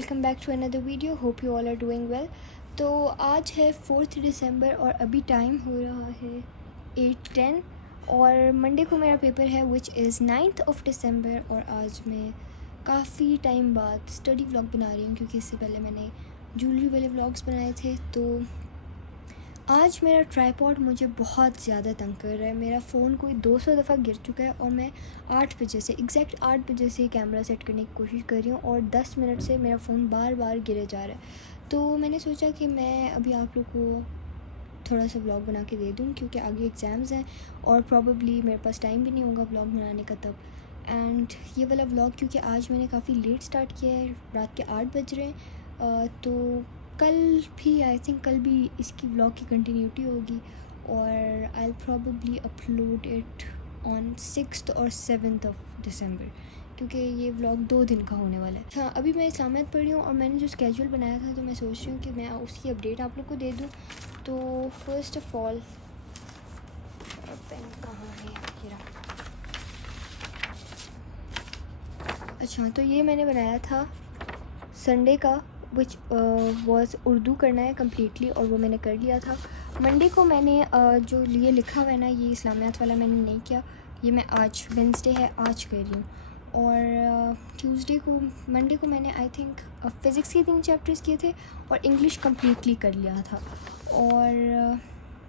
Welcome back to another video. Hope you all are doing well. तो आज है 4 दिसंबर और अभी टाइम हो रहा है 8:10 और मंडे को मेरा पेपर है विच इज़ 9 दिसंबर। और आज मैं काफ़ी टाइम बाद स्टडी व्लॉग बना रही हूँ क्योंकि इससे पहले मैंने ज्वेलरी वाले व्लॉग्स बनाए थे। तो आज मेरा ट्राईपॉड मुझे बहुत ज़्यादा तंग कर रहा है। मेरा फ़ोन कोई 200 दफ़ा गिर चुका है और मैं 8 बजे से एग्जैक्ट 8 बजे से कैमरा सेट करने की कोशिश कर रही हूँ और 10 मिनट से मेरा फ़ोन बार बार गिरे जा रहा है। तो मैंने सोचा कि मैं अभी आप लोग को थोड़ा सा व्लॉग बना के दे दूँ क्योंकि आगे एग्ज़ाम्स हैं और प्रॉबेबली मेरे पास टाइम भी नहीं होगा व्लॉग बनाने का तब। एंड ये वाला व्लॉग क्योंकि आज मैंने काफ़ी लेट स्टार्ट किया है, रात के 8 बज रहे हैं। तो कल भी आई थिंक कल भी इसकी व्लॉग की कंटिन्यूटी होगी और I will probably upload it on 6 और 7 दिसंबर क्योंकि ये व्लॉग 2 दिन का होने वाला है। हाँ, अभी मैं इस्लामियात पढ़ रही हूँ और मैंने जो स्केड्यूल बनाया था तो मैं सोच रही हूँ कि मैं उसकी अपडेट आप लोग को दे दूँ। तो फर्स्ट ऑफ ऑल पेन कहाँ है ये रहा। अच्छा, तो ये मैंने बनाया था संडे का विच वॉज उर्दू करना है कम्प्लीटली और वो मैंने कर लिया था। मंडे को मैंने जो ये लिखा हुआ है ना, ये इस्लामियात वाला मैंने नहीं किया, ये मैं आज वेंसडे है आज कर रही हूँ। और ट्यूसडे को मंडे को मैंने आई थिंक फ़िज़िक्स के 3 चैप्टर्स किए थे और इंग्लिश कम्प्लीटली कर लिया था। और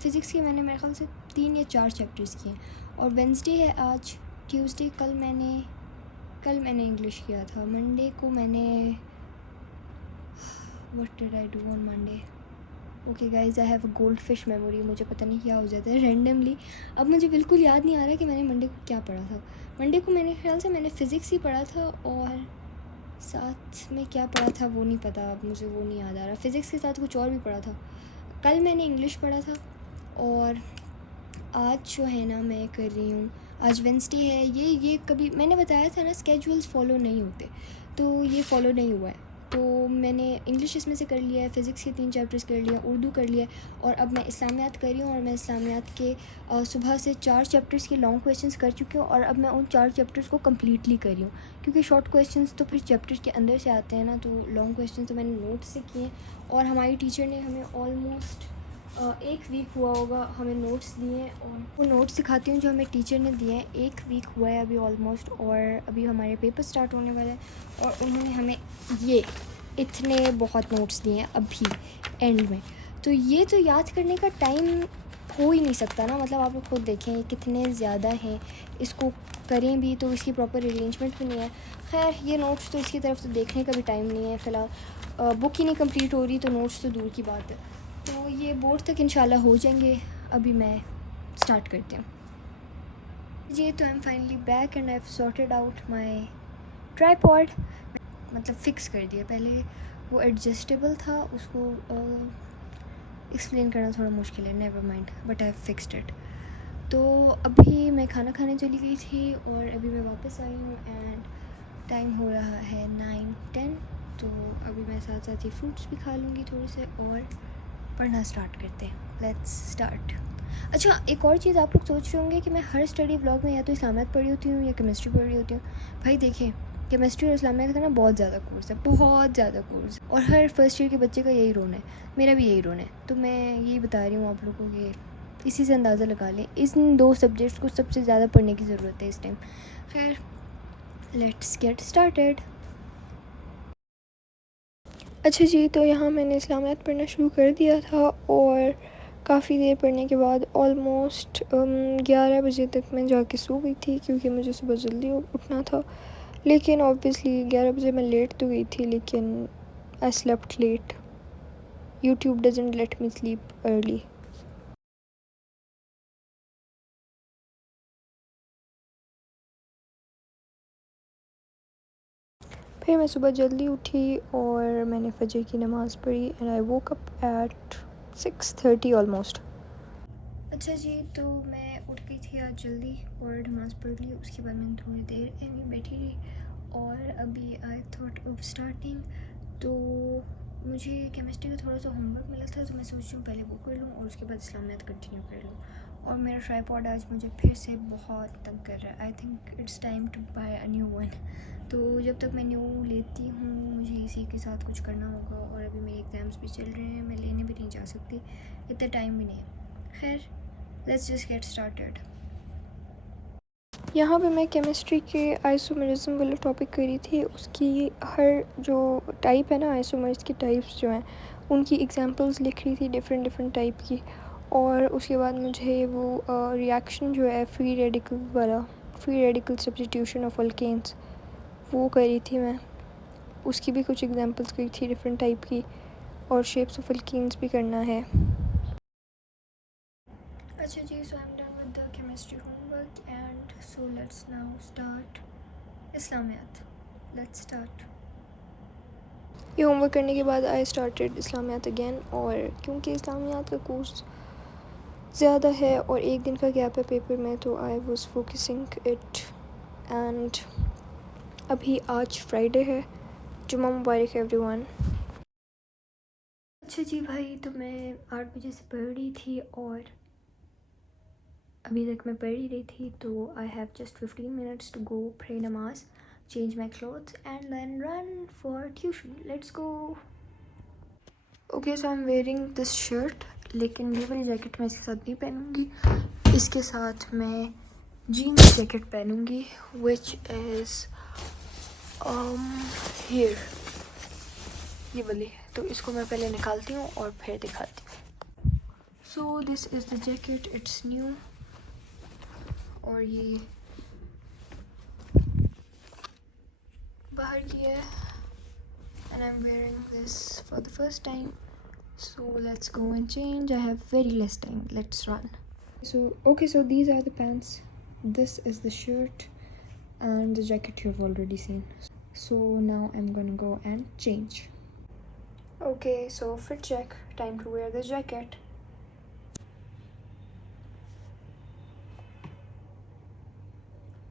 फ़िज़िक्स के मैंने मेरे ख्याल से 3 या 4 चैप्टर्स किए और वेंसडे है आज। ट्यूसडे कल मैंने इंग्लिश किया था। मंडे को मैंने What did I do on Monday? Okay guys, I have a gold fish memory. मुझे पता नहीं क्या हो जाता है रैंडमली। अब मुझे बिल्कुल याद नहीं आ रहा कि मैंने मंडे को क्या पढ़ा था। मंडे को मेरे ख्याल से मैंने फ़िज़िक्स ही पढ़ा था और साथ में क्या पढ़ा था वो नहीं पता, अब मुझे वो नहीं याद आ रहा। फ़िज़िक्स के साथ कुछ और भी पढ़ा था। कल मैंने इंग्लिश पढ़ा था और आज जो है ना मैं कर रही हूँ, आज वेंसडे है। ये कभी मैंने बताया था ना स्केड्यूल्स फॉलो नहीं होते, तो ये फॉलो नहीं हुआ है। तो मैंने इंग्लिश इसमें से कर लिया है, फ़िज़िक्स के 3 चैप्टर्स कर लिया, उर्दू कर लिया और अब मैं इस्लामियात कर रही हूँ। और मैं इस्लामियात के सुबह से 4 चैप्टर्स के लॉन्ग क्वेश्चंस कर चुकी हूँ और अब मैं उन 4 चैप्टर्स को कम्प्लीटली कर रही हूँ क्योंकि शॉर्ट क्वेश्चंस तो फिर चैप्टर्स के अंदर से आते हैं ना। तो लॉन्ग क्वेश्चन तो मैंने नोट्स से किए और हमारी टीचर ने हमें ऑलमोस्ट 1 वीक हुआ होगा हमें नोट्स दिए हैं। और वो नोट्स दिखाती हूँ जो हमें टीचर ने दिए हैं। 1 वीक हुआ है अभी ऑलमोस्ट और अभी हमारे पेपर स्टार्ट होने वाले हैं और उन्होंने हमें ये इतने बहुत नोट्स दिए हैं अभी एंड में। तो ये तो याद करने का टाइम हो ही नहीं सकता ना, मतलब आप लोग खुद देखें ये कितने ज़्यादा हैं, इसको करें भी तो इसकी प्रॉपर अरेंजमेंट भी नहीं है। खैर, ये नोट्स तो इसकी तरफ तो देखने का भी टाइम नहीं है फ़िलहाल। बुक ही नहीं कंप्लीट हो रही तो नोट्स तो दूर की बात है। तो ये बोर्ड तक इंशाल्लाह हो जाएंगे। अभी मैं स्टार्ट करती हूँ जी। तो I am finally back and I have sorted out my tripod, मतलब फ़िक्स कर दिया। पहले वो एडजस्टेबल था, उसको एक्सप्लेन करना थोड़ा मुश्किल है, never mind, but I have fixed it. तो अभी मैं खाना खाने चली गई थी और अभी मैं वापस आई हूँ एंड टाइम हो रहा है 9:10। तो अभी मैं साथ साथ ये फ्रूट्स भी खा लूँगी थोड़े से और पढ़ना स्टार्ट करते हैं। Let's start. अच्छा, एक और चीज़ आप लोग सोच रहे होंगे कि मैं हर स्टडी ब्लॉग में या तो इस्लामियात पढ़ी होती हूँ या केमिस्ट्री पढ़ी होती हूँ। भाई देखें, केमिस्ट्री और इस्लामियात का ना बहुत ज़्यादा कोर्स है, बहुत ज़्यादा कोर्स, और हर फर्स्ट ईयर के बच्चे का यही रोना है, मेरा भी यही रोना है। तो मैं यही बता रही हूँ आप लोगों को, ये इसी से अंदाज़ा लगा लें, इन 2 सब्जेक्ट्स को सबसे ज़्यादा पढ़ने की ज़रूरत है इस टाइम। खैर, लेट्स गेट स्टार्टेड। अच्छा जी, तो यहाँ मैंने इस्लामियात पढ़ना शुरू कर दिया था और काफ़ी देर पढ़ने के बाद ऑलमोस्ट 11 बजे तक मैं जाके सो गई थी क्योंकि मुझे सुबह जल्दी उठना था। लेकिन ऑब्वियसली 11 बजे मैं लेट तो गई थी, लेकिन I slept late. YouTube doesn't let me sleep early. फिर मैं सुबह जल्दी उठी और मैंने फजर की नमाज़ पढ़ी and I woke up at 6:30 almost. अच्छा जी, तो मैं उठ गई थी आज जल्दी और नमाज़ पढ़ ली। उसके बाद मैंने थोड़ी देर ऐਵੇਂ बैठी रही और अभी आई थॉट ऑफ स्टार्टिंग। तो मुझे केमिस्ट्री का थोड़ा सा होमवर्क मिला था तो मैं सोच रही हूँ पहले वो कर लूँ और उसके बाद इस्लामियात कंटिन्यू कर लूँ। और मेरा ट्राईपॉड आज मुझे फिर से बहुत तंग कर रहा है। I think it's time to buy a new one. तो जब तक मैं न्यू लेती हूँ मुझे इसी के साथ कुछ करना होगा, और अभी मेरे एग्ज़ाम्स भी चल रहे हैं, मैं लेने भी नहीं जा सकती, इतना टाइम भी नहीं है। खैर, लेट्स जस्ट गेट स्टार्टेड। यहाँ पे मैं केमिस्ट्री के आइसोमेरिज्म वाला टॉपिक करी थी। उसकी हर जो टाइप है ना, आइसोमर्स की टाइप्स जो हैं उनकी एग्जांपल्स लिख रही थी, डिफरेंट डिफरेंट टाइप की। और उसके बाद मुझे वो रिएक्शन जो है फ्री रेडिकल वाला, free radical substitution of alkanes, वो करी थी मैं। उसकी भी कुछ एग्जांपल्स करी थी डिफरेंट टाइप की, और शेप्स ऑफ अल्केन्स भी करना है। अच्छा जी, so I am done with the chemistry homework and so let's now start Islamiyat. Let's start. ये होमवर्क करने के बाद आई स्टार्टेड इस्लामियात अगेन, और क्योंकि इस्लामियात का कोर्स ज़्यादा है और एक दिन का गैप है पेपर में, तो I was focusing it. And अभी आज फ्राइडे है, जुम्मा मुबारक एवरीवन। अच्छा जी भाई, तो मैं 8 बजे से पढ़ रही थी और अभी तक मैं पढ़ ही रही थी। तो I have just 15 minutes to go pray नमाज, change my clothes and then run for tuition. Let's go. Okay, so I am wearing this shirt, लेकिन ये वाली जैकेट मैं इसके साथ नहीं पहनूँगी। इसके साथ मैं जीन्स जैकेट पहनूँगी, विच इज़ हियर, ये वाली। तो इसको मैं पहले निकालती हूँ और फिर दिखाती हूँ। So this is the jacket, it's new. और ये बाहर की है, and I am wearing this for the first time. So let's go and change. I have very less time. Let's run. So okay, so these are the pants. This is the shirt and the jacket you've already seen. So now I'm gonna go and change. Okay, so fit check. Time to wear the jacket.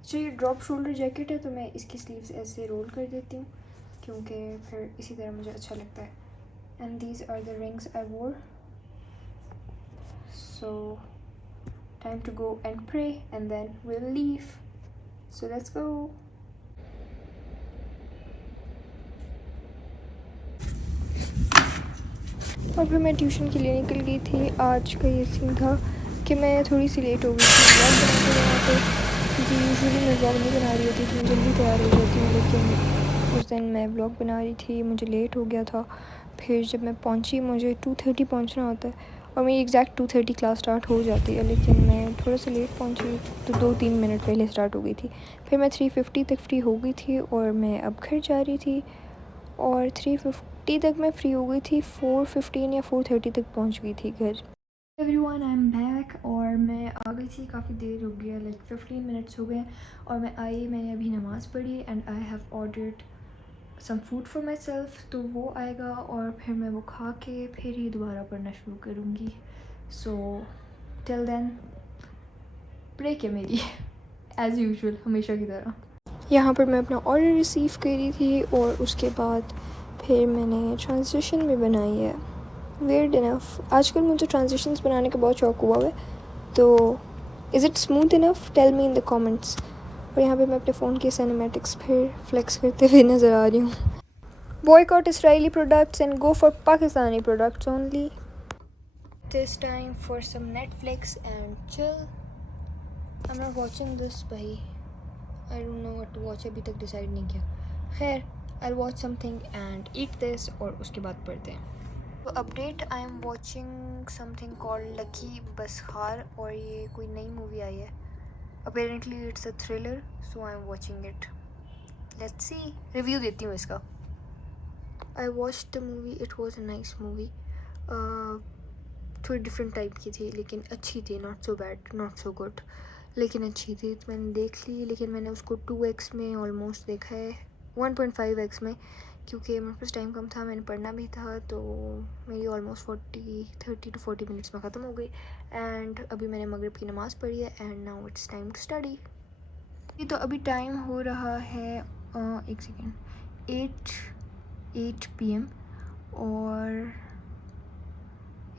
अच्छा, ये drop shoulder jacket है, तो मैं इसकी sleeves ऐसे role कर देती हूँ क्योंकि फिर इसी तरह मुझे अच्छा लगता है। And these are the rings I wore. So time to go and pray and then we'll leave. So let's go. और फिर मैं ट्यूशन के लिए निकल गई थी। आज का ये सीन था कि मैं थोड़ी सी लेट हो गई थी ब्लॉग बनाते वहाँ पे, क्योंकि यूजुअली मैं ब्लॉग नहीं बना रही होती थी, मैं जल्दी तैयार हो जाती हूँ, लेकिन उस दिन मैं ब्लॉग बना रही थी, मुझे लेट हो गया था। फिर जब मैं पहुँची, मुझे 2:30 पहुँचना होता है और मेरी एग्जैक्ट 2:30 क्लास स्टार्ट हो जाती है, लेकिन मैं थोड़ा सा लेट पहुँची, तो 2-3 मिनट पहले स्टार्ट हो गई थी। फिर मैं 3:50 तक फ्री हो गई थी और मैं अब घर जा रही थी, और 3:50 तक मैं फ्री हो गई थी। 4:15 या 4:30 तक पहुंच गई थी घर। एवरीवन, आई एम बैक, और मैं आ गई थी, काफ़ी देर हो गया, लाइक 15 मिनट्स हो गए, और मैं आई, मैंने अभी नमाज़ पढ़ी and I have ordered some food for myself. तो वो आएगा और फिर मैं वो खा के फिर ही दोबारा पढ़ना शुरू करूँगी। सो टिल देन ब्रेक है मेरी एज़ यूजुअल, हमेशा की तरह। यहाँ पर मैं अपना ऑर्डर रिसीव करी थी और उसके बाद फिर मैंने ट्रांजिशन भी बनाई है। वेयर्ड इनफ, आजकल मुझे ट्रांजिशंस बनाने का बहुत शौक हुआ है, तो is it smooth enough? Tell me in the comments. और यहाँ पे मैं अपने फ़ोन के सिनेमैटिक्स फिर फ्लेक्स करते हुए नज़र आ रही हूँ। Boycott Israeli products and go for Pakistani products only. This time for some Netflix and chill. I am not watching this भाई, I don't know what to watch, अभी तक डिसाइड नहीं किया। खैर, I watch something and eat this और उसके बाद पढ़ते हैं। तो update, I am watching something called Lucky Baskhar, और ये कोई नई मूवी आई है। Apparently it's a thriller, so I am watching it. Let's see, review देती हूँ इसका। I watch the movie, it was a nice movie. थोड़ी डिफरेंट टाइप की थी लेकिन अच्छी थी, not so bad, not so good, लेकिन अच्छी थी। तो मैंने देख ली, लेकिन मैंने उसको 2x में ऑलमोस्ट देखा है, 1.5x में, क्योंकि मेरे पास टाइम कम था, मैंने पढ़ना भी था, तो मेरी ऑलमोस्ट 30 to 40 मिनट्स में ख़त्म हो गई। एंड अभी मैंने मगरिब की नमाज़ पढ़ी है and now it's time to study. ये तो अभी टाइम हो रहा है, एक सेकेंड, 8 PM, और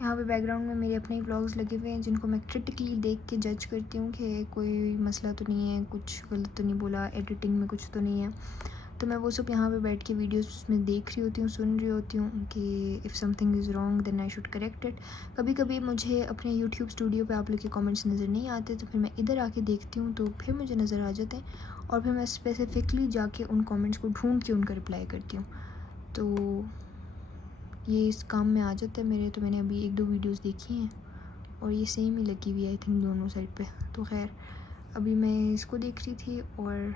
यहाँ पे बैकग्राउंड में मेरे अपने व्लॉग्स लगे हुए हैं जिनको मैं क्रिटिकली देख के जज करती हूँ कि कोई मसला तो नहीं है, कुछ गलत तो नहीं बोला, एडिटिंग में कुछ तो नहीं है। तो मैं वो सब यहाँ पे बैठ के वीडियोस में देख रही होती हूँ, सुन रही होती हूँ कि if something is wrong then I should correct it. कभी कभी मुझे अपने यूट्यूब स्टूडियो पे आप लोग के कमेंट्स नज़र नहीं आते, तो फिर मैं इधर आके देखती हूँ तो फिर मुझे नज़र आ जाते हैं और फिर मैं स्पेसिफ़िकली जाके उन कमेंट्स को ढूंढ के उनका रिप्लाई करती हूँ। तो ये इस काम में आ जाता है मेरे। तो मैंने अभी 1-2 वीडियोस देखी हैं और ये सेम ही लगी हुई है आई थिंक दोनों साइड पे। तो खैर अभी मैं इसको देख रही थी और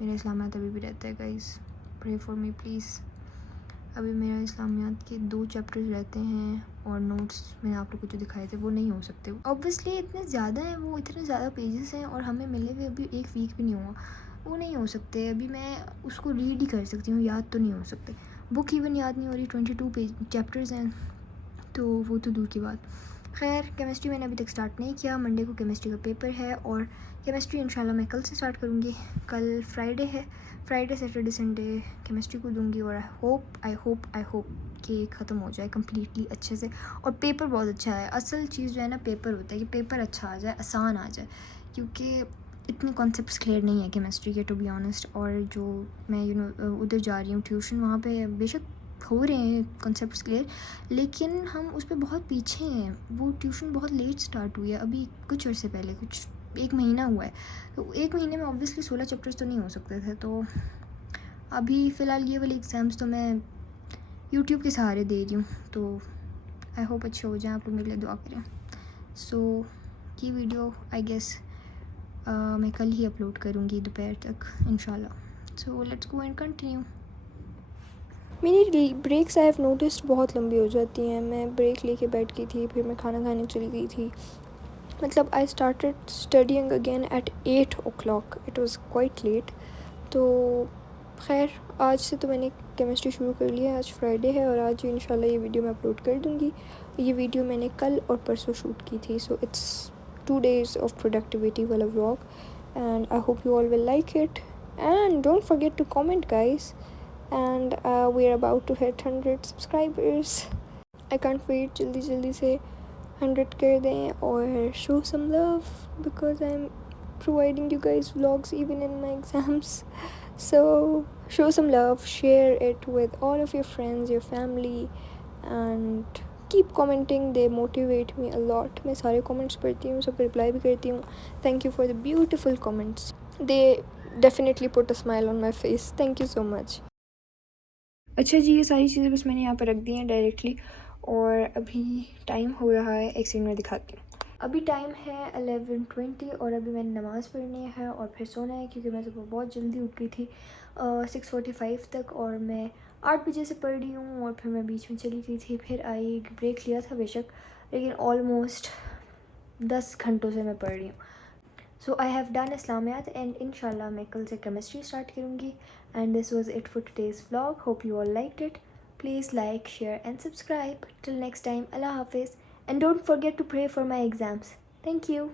मेरा इस्लामियात अभी भी रहता है guys, pray for me please. अभी मेरा इस्लामियात के 2 चैप्टर्स रहते हैं और नोट्स मैंने आप लोग को जो दिखाए थे वो नहीं हो सकते ऑब्वियसली, इतने ज़्यादा हैं वो, इतने ज़्यादा पेजेस हैं और हमें मिले हुए अभी 1 वीक भी नहीं हुआ, वो नहीं हो सकते। अभी मैं उसको रीड ही कर सकती हूँ, याद तो नहीं हो सकते। बुक इवन याद नहीं हो रही, 22 पेज चैप्टर्स हैं तो वो तो दूर की बात। खैर केमिस्ट्री मैंने अभी तक स्टार्ट नहीं किया, मंडे को केमिस्ट्री का पेपर है और केमिस्ट्री इंशाल्लाह मैं कल से स्टार्ट करूँगी। कल फ्राइडे है, फ्राइडे सैटरडे संडे केमिस्ट्री को दूँगी और आई होप कि ख़त्म हो जाए कम्प्लीटली अच्छे से। और पेपर बहुत अच्छा है, असल चीज़ जो है ना पेपर होता है कि पेपर अच्छा आ जाए, आसान आ जाए, क्योंकि इतने कॉन्सेप्ट्स क्लियर नहीं है केमिस्ट्री के टू बी ऑनेस्ट। और जो मैं उधर जा रही हूँ ट्यूशन, वहाँ पे बेशक हो रहे हैं कॉन्सेप्ट्स क्लियर, लेकिन हम उस पर बहुत पीछे हैं। वो ट्यूशन बहुत लेट स्टार्ट हुई है, अभी कुछ अर्से पहले, कुछ 1 महीना हुआ है। तो 1 महीने में ऑब्वियसली 16 चैप्टर्स तो नहीं हो सकते थे। तो अभी फ़िलहाल ये वाले एग्ज़ाम्स तो मैं यूट्यूब के सहारे दे रही हूँ, तो आई होप अच्छे हो जाएँ, आप लोग मेरे लिए दुआ करें। सो ये वीडियो आई गेस मैं कल ही अपलोड करूँगी दोपहर तक इंशाल्लाह। So let's go and continue. मेरी ब्रेक्स आई हैव नोटिस्ड बहुत लंबी हो जाती हैं। मैं ब्रेक लेके बैठ गई थी, फिर मैं खाना खाने चली गई थी। मतलब I started studying again at 8 o'clock, it was quite late. तो खैर आज से तो मैंने केमिस्ट्री शुरू कर लिया है, आज फ्राइडे है और आज इंशाल्लाह ये वीडियो मैं अपलोड कर दूँगी। ये वीडियो मैंने कल और परसों शूट की थी, so it's 2 days of productivity वाला vlog and I hope you all will like it and don't forget to comment guys. And we are about to hit 100 subscribers. I can't wait, जल्दी से 100 कर दें और show some love because I'm providing you guys vlogs even in my exams. So show some love, share it with all of your friends, your family, and keep commenting, they motivate me a lot. मैं सारे comments पढ़ती हूँ, सब reply भी करती हूँ. Thank you for the beautiful comments. They definitely put a smile on my face. Thank you so much. अच्छा जी, ये सारी चीज़ें बस मैंने यहाँ पर रख दी हैं डायरेक्टली और अभी टाइम हो रहा है, एक सेकंड में दिखाती हूँ। अभी टाइम है 11:20 और अभी मैंने नमाज़ पढ़नी है और फिर सोना है, क्योंकि मैं सुबह बहुत जल्दी उठ गई थी 6:45 तक और मैं 8 बजे से पढ़ रही हूँ और फिर मैं बीच में चली गई थी, फिर आई, ब्रेक लिया था बेशक, लेकिन ऑलमोस्ट 10 घंटों से मैं पढ़ रही हूँ। So I have done Islamiyat and inshallah मैं कल से chemistry start करूँगी. And this was it for today's vlog. Hope you all liked it. Please like, share and subscribe. Till next time, Allah Hafiz. And don't forget to pray for my exams. Thank you.